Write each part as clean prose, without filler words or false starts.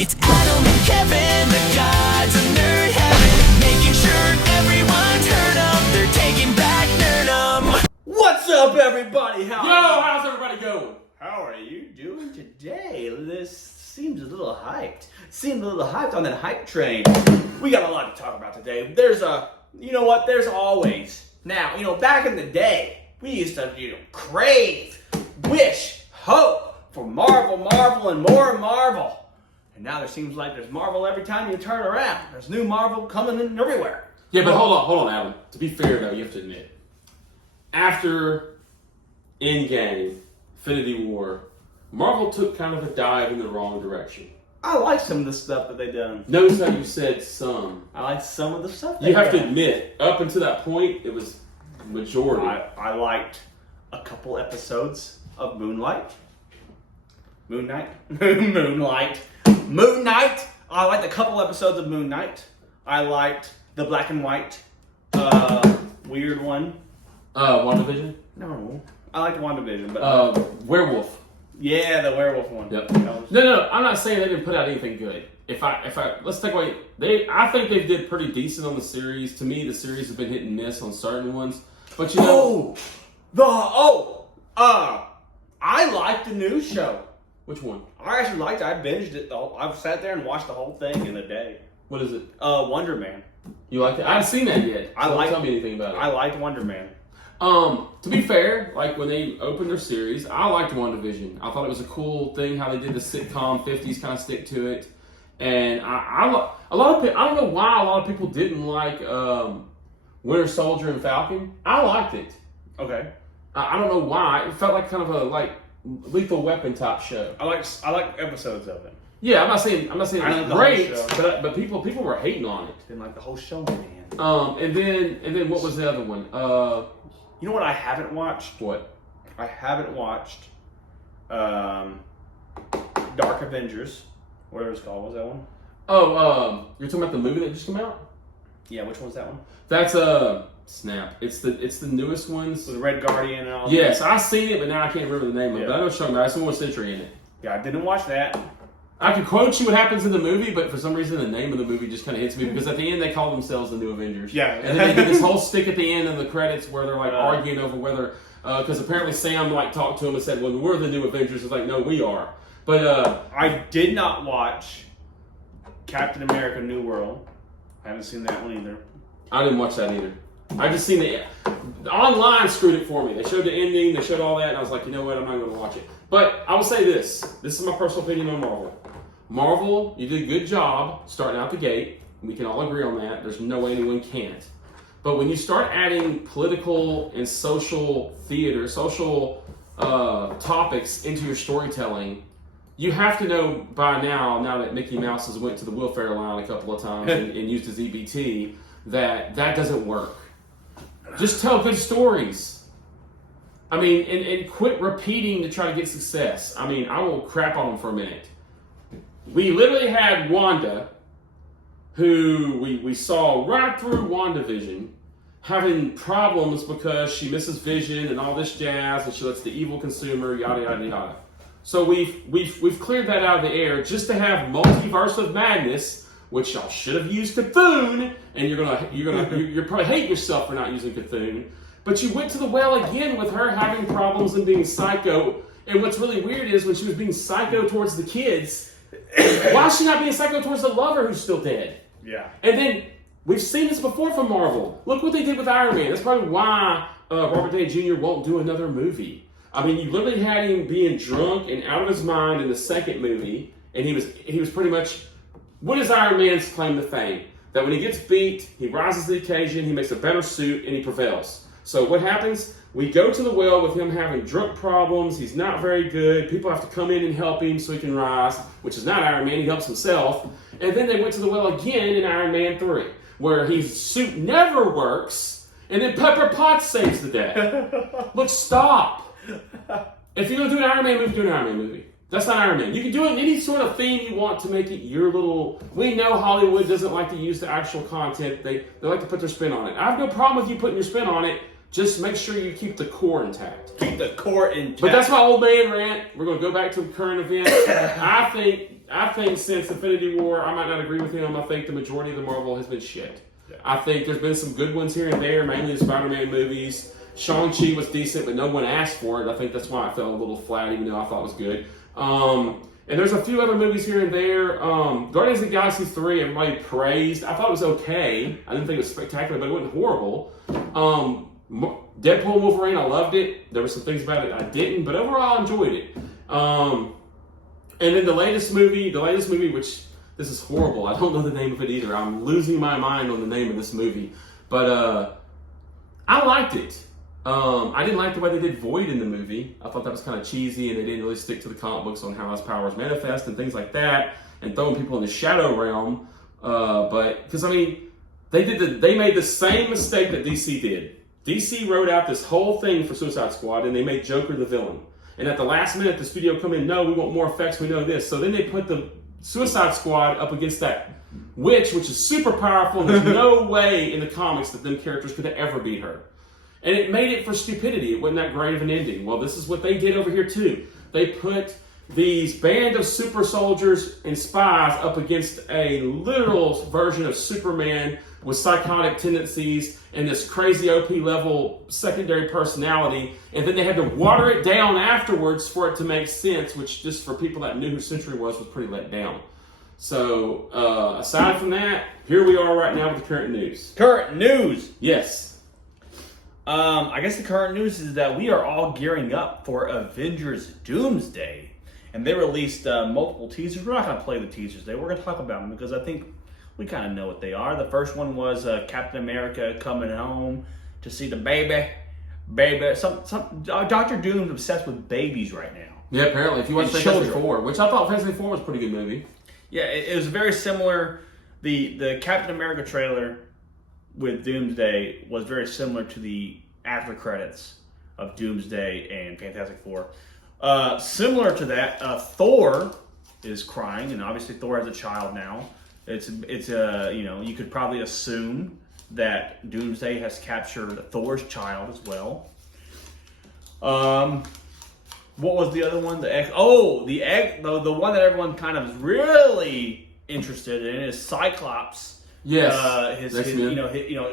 It's Adam and Kevin, the gods of nerd heaven, making sure everyone's heard 'em. They're taking back Nerdum. What's up, everybody? How's everybody going? How are you doing today? This seems a little hyped. Seems a little hyped on that hype train. We got a lot to talk about today. There's always. Now, back in the day, we used to, crave, wish, hope for Marvel, and more Marvel. And now there seems like there's Marvel every time you turn around. There's new Marvel coming in everywhere. Yeah, but hold on, Adam. To be fair, though, you have to admit, after Endgame, Infinity War, Marvel took kind of a dive in the wrong direction. I like some of the stuff that they done. Notice how you said some. I like some of the stuff You have to admit, up until that point, it was majority. I liked a couple episodes of Moon Knight. I liked a couple episodes of Moon Knight. I liked the black and white weird one. WandaVision? No. I liked WandaVision, but Werewolf. Yeah, the werewolf one. Yep. No, I'm not saying they didn't put out anything good. If I let's take away I think they did pretty decent on the series. To me, the series has been hit and miss on certain ones. But I liked the new show. Which one? I actually liked it. I binged it. I've sat there and watched the whole thing in a day. What is it? Wonder Man. You liked it? I haven't seen that yet. Don't tell me anything about it. I liked Wonder Man. To be fair, like when they opened their series, I liked WandaVision. I thought it was a cool thing how they did the sitcom 50s kind of stick to it. And a lot of people, I don't know why a lot of people didn't like Winter Soldier and Falcon. I liked it. Okay. I don't know why. It felt like kind of a Lethal Weapon type show. I like episodes of it. Yeah, I'm not saying it was great, but people were hating on it. Didn't like the whole show, man. And then what was the other one? You know what I haven't watched? What? I haven't watched Dark Avengers, whatever it's called. What was that one? Oh, you're talking about the movie that just came out? Yeah, which one's that one? That's Snap. It's the newest ones. With the Red Guardian and all that? Yes, I've seen it, but now I can't remember the name of it. But I know what you're talking about. It's the one with Century in it. Yeah, I didn't watch that. I could quote you what happens in the movie, but for some reason the name of the movie just kind of hits me because at the end they call themselves the New Avengers. Yeah. And then they do this whole stick at the end of the credits where they're arguing over whether, because apparently Sam talked to him and said, well, we're the New Avengers. It's like, no, we are. But I did not watch Captain America New World. I haven't seen that one either. I didn't watch that either. I just seen the online screwed it for me. They showed the ending, they showed all that, and I was like, you know what, I'm not going to watch it. But I will say this. This is my personal opinion on Marvel. Marvel, you did a good job starting out the gate. We can all agree on that. There's no way anyone can't. But when you start adding political and social theater, social topics into your storytelling, you have to know by now that Mickey Mouse has went to the welfare line a couple of times and used his EBT, that doesn't work. Just tell good stories. I mean, and quit repeating to try to get success. I mean, I will crap on them for a minute. We literally had Wanda, who we saw right through WandaVision, having problems because she misses Vision and all this jazz, and she lets the evil consumer, yada yada yada. So we've cleared that out of the air just to have Multiverse of Madness, which y'all should have used Cthulhu, and you're probably hate yourself for not using Cthulhu. But you went to the well again with her having problems and being psycho. And what's really weird is when she was being psycho towards the kids, why is she not being psycho towards the lover who's still dead? Yeah. And then we've seen this before from Marvel. Look what they did with Iron Man. That's probably why Robert Downey Jr. won't do another movie. I mean, you literally had him being drunk and out of his mind in the second movie, and he was pretty much. What is Iron Man's claim to fame? That when he gets beat, he rises to the occasion, he makes a better suit, and he prevails. So what happens? We go to the well with him having drug problems. He's not very good. People have to come in and help him so he can rise, which is not Iron Man. He helps himself. And then they went to the well again in Iron Man 3, where his suit never works, and then Pepper Potts saves the day. Look, stop. If you're going to do an Iron Man movie, do an Iron Man movie. That's not Iron Man. You can do it in any sort of theme you want to make it your little... We know Hollywood doesn't like to use the actual content. They like to put their spin on it. I have no problem with you putting your spin on it. Just make sure you keep the core intact. Keep the core intact. But that's my old man rant. We're going to go back to current events. I think I think since Infinity War, I might not agree with him. I think the majority of the Marvel has been shit. Yeah. I think there's been some good ones here and there, mainly the Spider-Man movies. Shang-Chi was decent, but no one asked for it. I think that's why it fell a little flat, even though I thought it was good. And there's a few other movies here and there. Guardians of the Galaxy 3, everybody praised. I thought it was okay. I didn't think it was spectacular, but it wasn't horrible. Deadpool Wolverine, I loved it. There were some things about it I didn't, but overall I enjoyed it. And then the latest movie, which this is horrible. I don't know the name of it either. I'm losing my mind on the name of this movie. But I liked it. I didn't like the way they did Void in the movie. I thought that was kind of cheesy, and they didn't really stick to the comic books on how his powers manifest and things like that, and throwing people in the shadow realm. But because I mean, they made the same mistake that DC did. DC wrote out this whole thing for Suicide Squad, and they made Joker the villain. And at the last minute, the studio come in, no, we want more effects, we know this. So then they put the Suicide Squad up against that witch, which is super powerful, and there's no way in the comics that them characters could have ever beat her. And it made it for stupidity. It wasn't that great of an ending. Well, this is what they did over here, too. They put these band of super soldiers and spies up against a literal version of Superman with psychotic tendencies and this crazy OP level secondary personality. And then they had to water it down afterwards for it to make sense, which just for people that knew who Sentry was pretty let down. So, aside from that, here we are right now with the current news. Current news! Yes. I guess the current news is that we are all gearing up for Avengers Doomsday. And they released multiple teasers. We're not going to play the teasers today. We're going to talk about them because I think we kind of know what they are. The first one was Captain America coming home to see the baby. Dr. Doom's obsessed with babies right now. Yeah, apparently. If you watch Fantastic Four, which I thought Fantastic Four was a pretty good movie. Yeah, it was very similar. The Captain America trailer with Doomsday was very similar to the after credits of Doomsday and Fantastic Four. Similar to that, Thor is crying, and obviously Thor has a child now. It's you could probably assume that Doomsday has captured Thor's child as well. What was the other one? The one that everyone kind of is really interested in is Cyclops. Yes,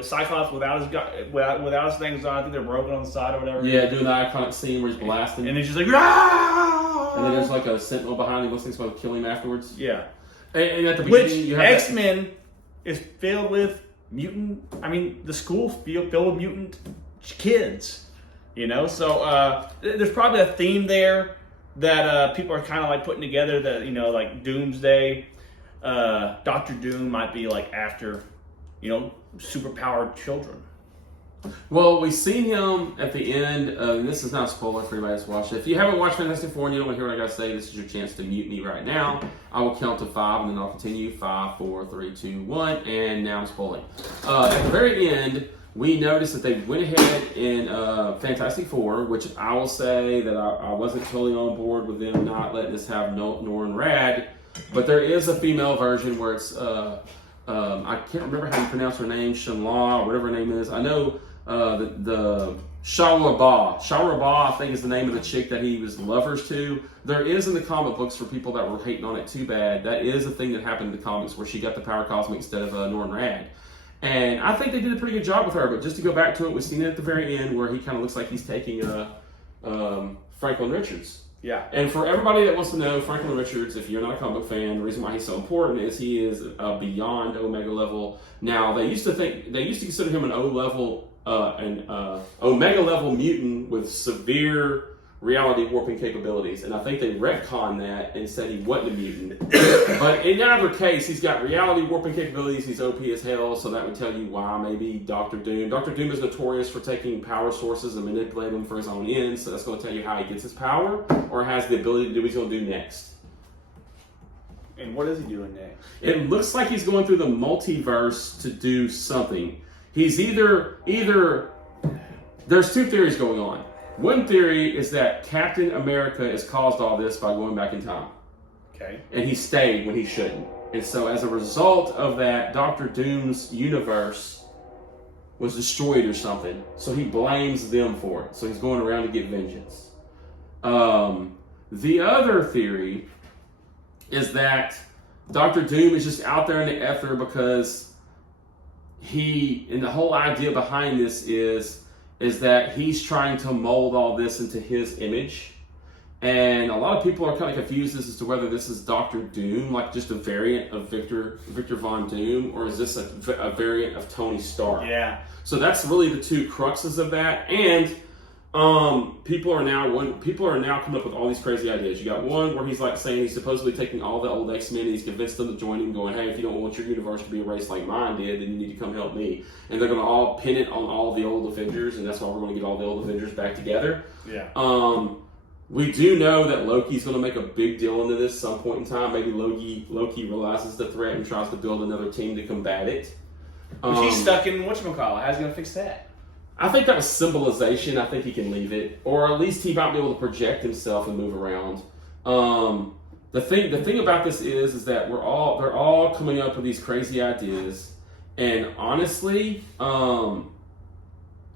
Cyclops without his things on. I think they're broken on the side or whatever. Yeah, doing the iconic scene where he's blasting, and he's just like, "Rah!" And then there's like a sentinel behind him. Looks like he's supposed to kill him afterwards. Yeah, and at the beginning, you have X-Men is filled with mutant. I mean, the school filled with mutant kids. So there's probably a theme there that people are kind of like putting together. That like Doomsday. Dr. Doom might be like after, superpowered children. Well, we've seen him at the end. And this is not a spoiler for anybody that's watched it. If you haven't watched Fantastic Four and you don't want to hear what I got to say, this is your chance to mute me right now. I will count to 5 and then I'll continue. 5, 4, 3, 2, 1, and now I'm spoiling. At the very end, we noticed that they went ahead in Fantastic Four, which I will say that I wasn't totally on board with them not letting us have Norrin Rad. But there is a female version where it's, I can't remember how you pronounce her name, Shanla, or whatever her name is. I know the Shawra Ba. Shawra Ba, I think, is the name of the chick that he was lovers to. There is in the comic books, for people that were hating on it too bad, that is a thing that happened in the comics where she got the power cosmic instead of Norrin Rad. And I think they did a pretty good job with her, but just to go back to it, we've seen it at the very end where he kind of looks like he's taking Franklin Richards. Yeah. And for everybody that wants to know, Franklin Richards, if you're not a comic book fan, the reason why he's so important is he is beyond Omega level. Now, they used to consider him an O level, Omega level mutant with severe reality warping capabilities. And I think they retconned that and said he wasn't a mutant. But in either case, he's got reality warping capabilities. He's OP as hell, so that would tell you why maybe Dr. Doom. Dr. Doom is notorious for taking power sources and manipulating them for his own ends, so that's going to tell you how he gets his power or has the ability to do what he's going to do next. And what is he doing next? It looks like he's going through the multiverse to do something. He's either there's two theories going on. One theory is that Captain America has caused all this by going back in time. Okay. And he stayed when he shouldn't. And so as a result of that, Dr. Doom's universe was destroyed or something. So he blames them for it. So he's going around to get vengeance. The other theory is that Doctor Doom is just out there in the ether because and the whole idea behind this is that he's trying to mold all this into his image. And a lot of people are kind of confused as to whether this is Doctor Doom, like just a variant of Victor Von Doom, or is this a variant of Tony Stark? Yeah. So that's really the two cruxes of that. And people are now coming up with all these crazy ideas. You got one where he's like saying he's supposedly taking all the old X-Men and he's convinced them to join him, going, hey, if you don't want your universe to be erased like mine did, then you need to come help me. And they're going to all pin it on all the old Avengers, and that's why we're going to get all the old Avengers back together. Yeah. We do know that Loki's going to make a big deal into this some point in time. Maybe Loki realizes the threat and tries to build another team to combat it. But he's stuck in whatchamacallit. How's he going to fix that? I think that was symbolization. I think he can leave it, or at least he might be able to project himself and move around. The thing about this is that they're all coming up with these crazy ideas, and honestly,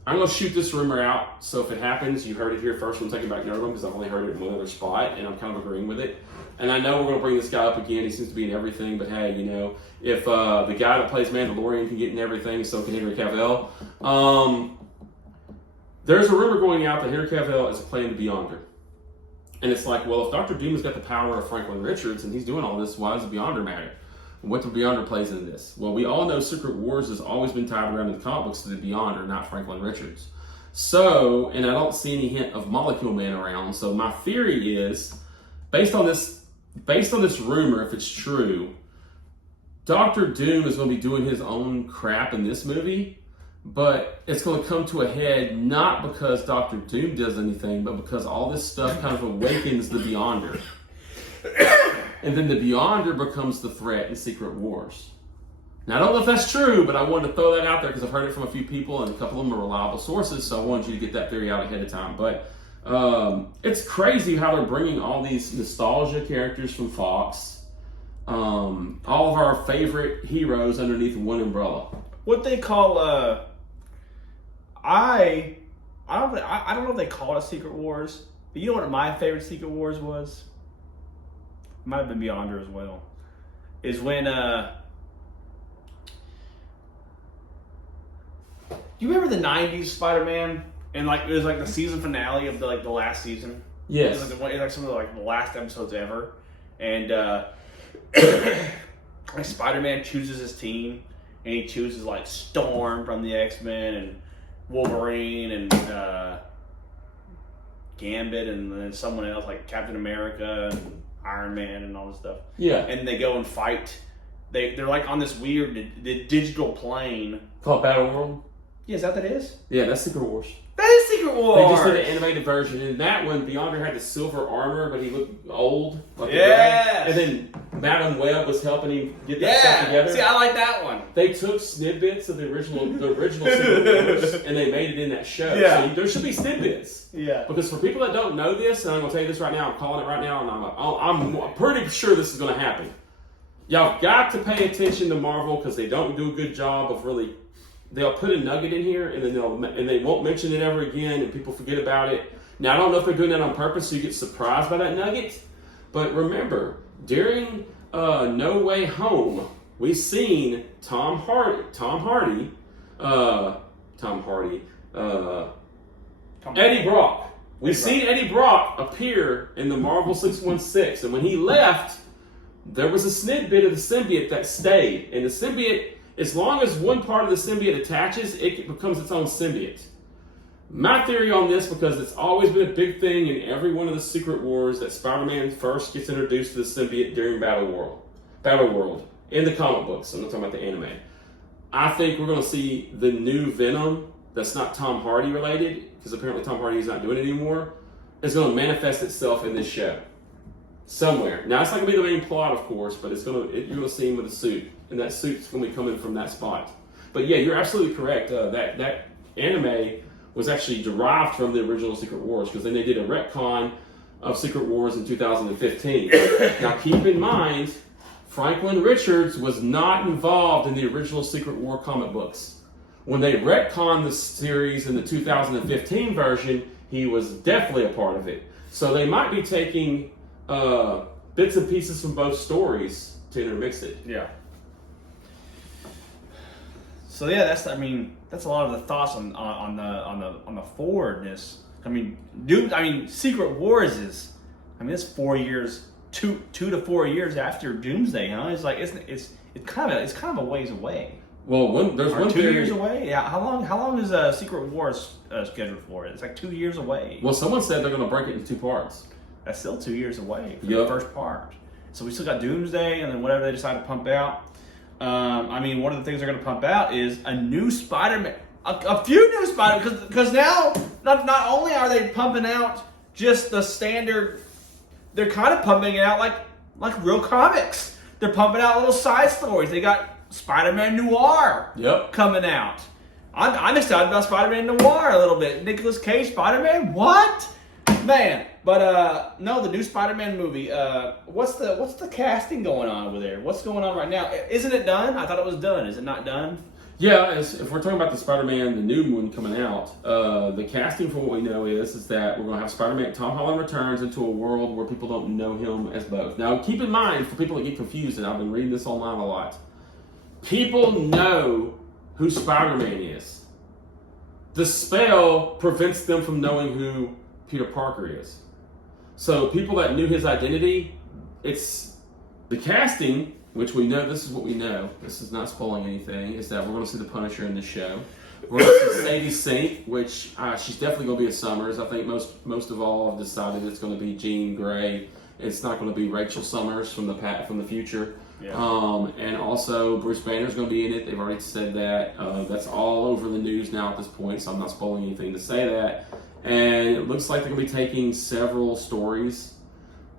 I'm going to shoot this rumor out, so if it happens, you heard it here first from Taking Back Nerdum, because I've only heard it in one other spot, and I'm kind of agreeing with it. And I know we're going to bring this guy up again. He seems to be in everything, but hey, if the guy that plays Mandalorian can get in everything, so can Henry Cavill. There's a rumor going out that Henry Cavill is planning to be Beyonder. And it's like, well, if Dr. Doom has got the power of Franklin Richards, and he's doing all this, why does Beyonder matter? What do Beyonder plays in this? Well, we all know Secret Wars has always been tied around in the comic books to the Beyonder, not Franklin Richards. So, and I don't see any hint of Molecule Man around. So my theory is, based on this rumor, if it's true, Doctor Doom is going to be doing his own crap in this movie, but it's going to come to a head not because Doctor Doom does anything, but because all this stuff kind of awakens the Beyonder. And then the Beyonder becomes the threat in Secret Wars. Now, I don't know if that's true, but I wanted to throw that out there because I've heard it from a few people, and a couple of them are reliable sources, so I wanted you to get that theory out ahead of time. But it's crazy how they're bringing all these nostalgia characters from Fox, all of our favorite heroes underneath one umbrella. What they call, I don't know if they call it Secret Wars, but you know what my favorite Secret Wars was? Might have been Beyonder as well. Is when you remember the '90s Spider-Man, and like it was like the season finale of the last season. Yes, it was like some of the last episodes ever, and like Spider-Man chooses his team, and he chooses like Storm from the X-Men and Wolverine and Gambit, and then someone else like Captain America and Iron Man and all this stuff. Yeah. And they go and fight. They're like on this weird digital plane. Called Battle World? Yeah, is that what that is? Yeah, that's Secret Wars. That is Secret Wars! They just did an animated version. In that one, Beyonder had the silver armor, but he looked old. Like yes! And then Madam Web was helping him get that stuff together. See, I like that one. They took snippets of the original Secret Wars, and they made it in that show. Yeah. So there should be snippets. Yeah. Because for people that don't know this, and I'm going to tell you this right now, I'm calling it right now, and I'm pretty sure this is going to happen. Y'all got to pay attention to Marvel because they don't do a good job of really. They'll put a nugget in here, and then they won't mention it ever again, and people forget about it. Now I don't know if they're doing that on purpose, so you get surprised by that nugget. But remember, during No Way Home, we've seen Tom Hardy, Eddie Brock. We've seen Eddie Brock appear in the Marvel 616, and when he left, there was a snippet of the symbiote that stayed, and the symbiote. As long as one part of the symbiote attaches, it becomes its own symbiote. My theory on this, because it's always been a big thing in every one of the Secret Wars, that Spider-Man first gets introduced to the symbiote during Battle World, in the comic books. I'm not talking about the anime. I think we're going to see the new Venom that's not Tom Hardy related, because apparently Tom Hardy is not doing it anymore, is going to manifest itself in this show. Somewhere. Now, it's not going to be the main plot, of course, but you're going to see him with a suit. And that suit's going to be coming from that spot. But yeah, you're absolutely correct. That anime was actually derived from the original Secret Wars, because then they did a retcon of Secret Wars in 2015. Now keep in mind, Franklin Richards was not involved in the original Secret War comic books. When they retconned the series in the 2015 version, he was definitely a part of it. So they might be taking bits bits and pieces from both stories to intermix it. Yeah. So yeah, that's a lot of the thoughts on the forwardness. Secret Wars is, it's 4 years, 2 to 4 years after Doomsday, huh? It's like it's kind of a ways away. Well, there's one 2 theory. years away. Yeah, how long is Secret Wars scheduled for? It's like 2 years away. Well, someone said they're going to break it into 2 parts. That's still 2 years away for Yep. the first part. So we still got Doomsday, and then whatever they decide to pump out. One of the things they're going to pump out is a new Spider-Man, a few new Spider-Man, because now not only are they pumping out just the standard, they're kind of pumping it out like real comics. They're pumping out little side stories. They got Spider-Man Noir coming out. I'm excited about Spider-Man Noir a little bit. Nicolas Cage Spider-Man, what? Man, but no, the new Spider-Man movie. What's the casting going on over there? What's going on right now? Isn't it done? I thought it was done. Is it not done? Yeah, if we're talking about the Spider-Man, the new one coming out, the casting for what we know is that we're going to have Spider-Man. Tom Holland returns into a world where people don't know him as both. Now, keep in mind, for people that get confused, and I've been reading this online a lot, people know who Spider-Man is. The spell prevents them from knowing who Peter Parker is. So people that knew his identity, it's the casting, which we know, this is what we know, this is not spoiling anything, is that we're going to see the Punisher in this show. We're going to see Sadie Sink, which she's definitely going to be a Summers. I think most of all have decided it's going to be Jean Grey. It's not going to be Rachel Summers from the future. Yeah. And also Bruce Banner's going to be in it. They've already said that. That's all over the news now at this point, so I'm not spoiling anything to say that. And it looks like they're going to be taking several stories.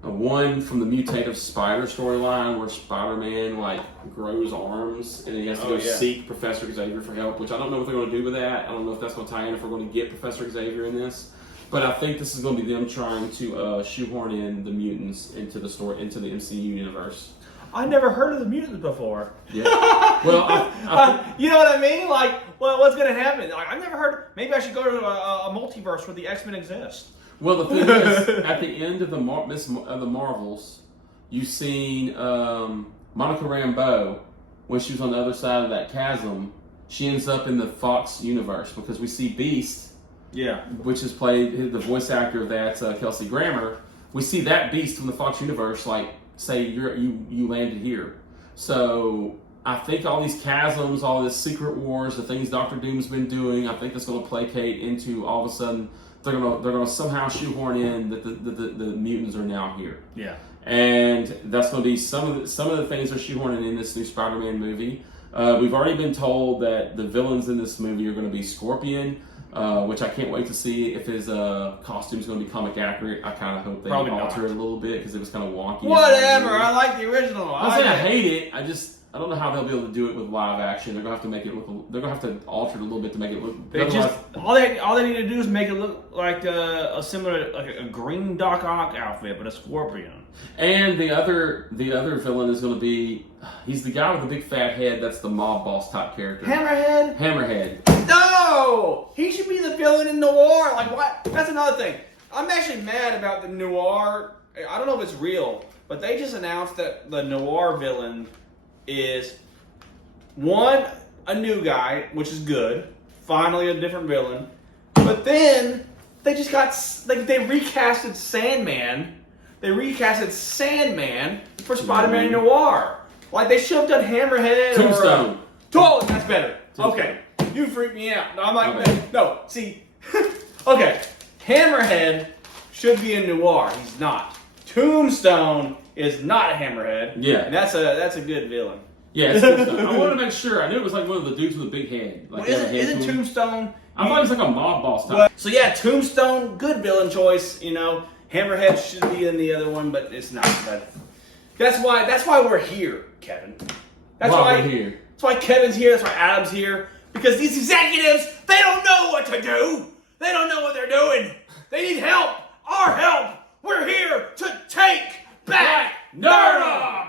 One from the mutative spider storyline where Spider-Man grows arms and he has to go seek Professor Xavier for help, which I don't know what they're going to do with that. I don't know if that's going to tie in, if we're going to get Professor Xavier in this. But I think this is going to be them trying to shoehorn in the mutants into the story, into the MCU universe. I never heard of the mutants before. Yeah. Well, you know what I mean? What's going to happen? I've never heard. Maybe I should go to a multiverse where the X-Men exist. well, the thing is, at the end of the Marvels, you've seen Monica Rambeau when she was on the other side of that chasm. She ends up in the Fox universe because we see Beast, which is played the voice actor of that Kelsey Grammer. We see that Beast from the Fox universe, say you landed here. So I think all these chasms, all this Secret Wars, the things Doctor Doom's been doing, I think that's going to placate into all of a sudden they're going to somehow shoehorn in that the mutants are now here. Yeah. And that's going to be some of the things they're shoehorning in this new Spider-Man movie. We've already been told that the villains in this movie are going to be Scorpion, which I can't wait to see if his costume is going to be comic accurate. I kind of hope they alter it a little bit because it was kind of wonky. Whatever. I like the original. I'm not saying I hate it. I don't know how they'll be able to do it with live action. They're gonna have to make it look. They're gonna have to alter it a little bit to make it look. All they need to do is make it look like a similar, like a green Doc Ock outfit, but a Scorpion. And the other villain is going to be, he's the guy with the big fat head. That's the mob boss type character. Hammerhead. No, he should be the villain in Noir. What? That's another thing. I'm actually mad about the Noir. I don't know if it's real, but they just announced that the Noir villain is a new guy, which is good. Finally, a different villain. But then they just got they recasted Sandman. They recasted Sandman for Spider-Man Noir. They should have done Hammerhead Tombstone. Oh, that's better. Tombstone. Okay, you freaked me out. I'm like, no. See, okay, Hammerhead should be in Noir. He's not. Tombstone is not a Hammerhead. Yeah. And that's a good villain. Yeah, it's Tombstone. I wanted to make sure. I knew it was one of the dudes with a big head. Isn't Tombstone? I thought he was like a mob boss type. So yeah, Tombstone, good villain choice. Hammerhead should be in the other one, but it's not. But that's why we're here, Kevin. That's why we're here. That's why Kevin's here. That's why Adam's here. Because these executives, they don't know what to do. They don't know what they're doing. They need help. Our help. We're here to take back Nerd.